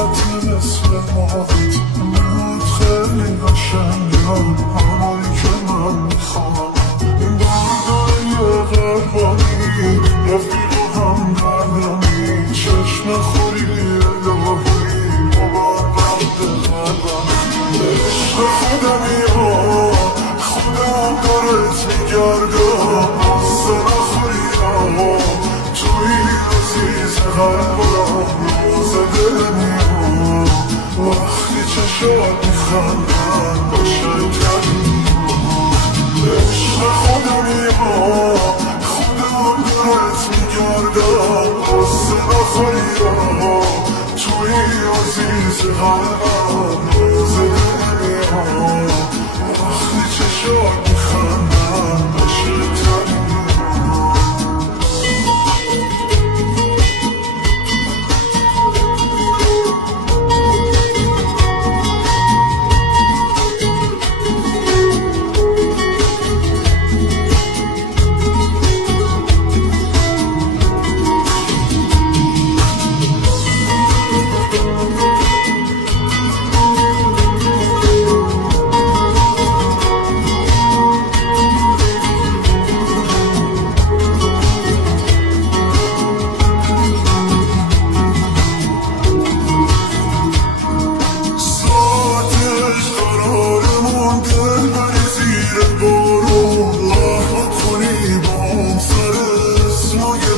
صورت مثل ماهت بود خیلی قشنگم، همونی که من میخوام. این بردای قربانی رفیق و همدردمی، چشم خوری الهی بابا بند قلبم. عشق خودمی ها خودم دارت میگردم، قصه نخوری ها توی عزیز قلبم. روز دلمی ها وقتی چشات میخندن قشنگترین عشق خودمی ها خودم دارت میگردم، قصه نخوری ها توی عزیز قلبم. روز دلمی ها وقتی چشات میخندن قشنگترین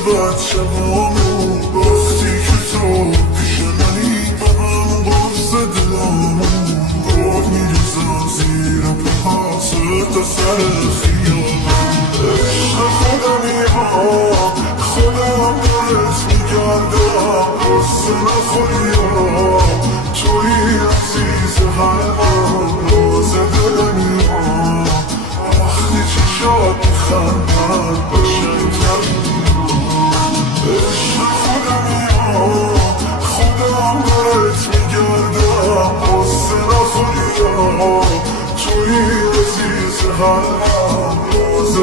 بچه‌هامون وقتی که تو پیش منی با هم باز دلامون باد میریزم زیر پاهات تا سر خیابون. عشق خودمی ها خودم دارت میگردم، قصه نخوری ها توی عزیز قلبم. راز دلمی ها وقتی چشات میخندن قشنگترین عشق خودمی ها خودم دارت میگردم، قصه نخوری ها توی عزیز قلبم. راز